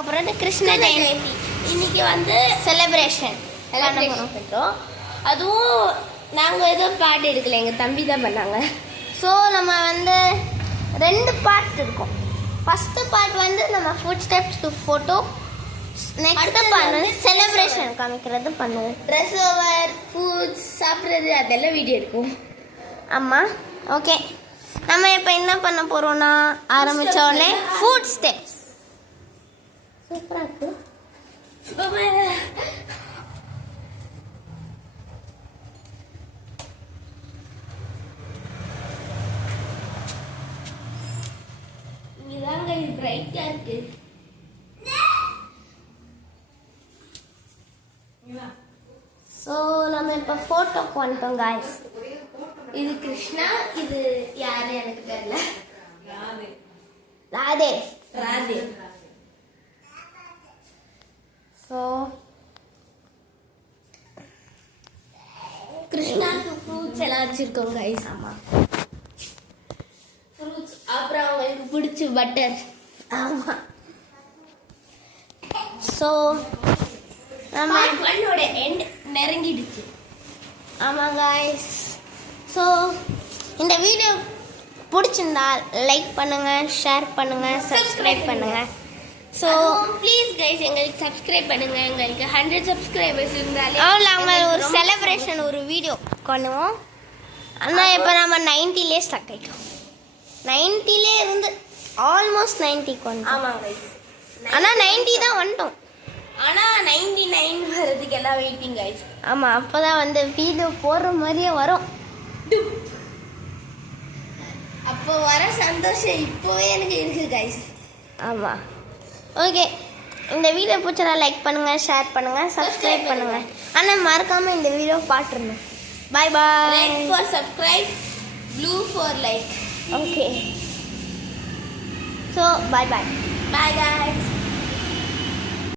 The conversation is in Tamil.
அப்புறம் கிருஷ்ண ஜெயந்தி இன்னைக்கு வந்து செலிப்ரேஷன் பண்ணுறோம். அதுவும் நாங்கள் எதுவும் பாட்டு எடுக்கல, எங்கள் தம்பி தான் பண்ணாங்க. ஸோ நம்ம வந்து 2 பார்ட் இருக்கும். ஃபஸ்ட்டு பார்ட் வந்து நம்ம food steps to photo, next part வந்து செலிப்ரேஷன் காமிக்கிறது பண்ணுவோம். ட்ரெஸ் ஓவர், ஃபுட்ஸ் சாப்பிட்றது அதெல்லாம் வீடியோ எடுக்கும். ஆமாம், ஓகே. நம்ம இப்போ என்ன பண்ண போகிறோம்னா ஆரம்பித்த உடனே ஃபுட் ஸ்டெப்ஸ். சூப்பராக இருக்கு. இங்கதாங்க இது பிரைட்டா இருக்கு. ஸோ நம்ம இப்போ ஃபோட்டோக்கு வந்துட்டோம் காய்ஸ். இது கிருஷ்ணா, இது யாரு எனக்கு தெரியல. ராதே ராதே. ஸோ கிருஷ்ணாவுக்கு ஃப்ரூட்ஸ் எல்லாம் வச்சுருக்கோங்க கைஸ். ஆமாம், ஃப்ரூட்ஸ். அப்புறம் அவங்களுக்கு பிடிச்ச பட்டர். ஆமாம். ஸோ நம்ம பண்ணோட எண்ட் நெருங்கிடுச்சு. ஆமாம் கைஸ். ஸோ இந்த வீடியோ பிடிச்சிருந்தா லைக் பண்ணுங்கள், ஷேர் பண்ணுங்கள், சப்ஸ்கிரைப் பண்ணுங்கள். ஸோ ப்ளீஸ் கைஸ் எங்களுக்கு சப்ஸ்கிரைப் பண்ணுங்கள். எங்களுக்கு 100 சப்ஸ்கிரைபர்ஸ் இருந்தாலே நாங்கள் ஒரு செலிப்ரேஷன் ஒரு வீடியோ பண்ணுவோம். ஆனால் இப்போ நம்ம 90லே ஸ்டார்ட் ஆகிட்டோம். 90லே இருந்து ஆல்மோஸ்ட் 90க்கு வந்துட்டோம். ஆமாம் கைஸ். ஆனால் 90 தான் வந்துட்டோம். ஆனால் 99 வர்றதுக்கு எல்லாம் வெயிட்டிங் கைஸ். ஆமாம், அப்போ தான் வந்து வீடியோ போடுற மாதிரியே வரும். அப்போ வர சந்தோஷம் இப்போவே எனக்கு இருக்குது கைஸ். ஆமாம், ஓகே. இந்த வீடியோ பிடிச்சதா லைக் பண்ணுங்கள், ஷேர் பண்ணுங்கள், சப்ஸ்கிரைப் பண்ணுங்கள். ஆனால் மறக்காமல் இந்த வீடியோ பார்த்துருணும். Bye bye. Red for subscribe, blue for like. Okay. So bye bye. Bye guys.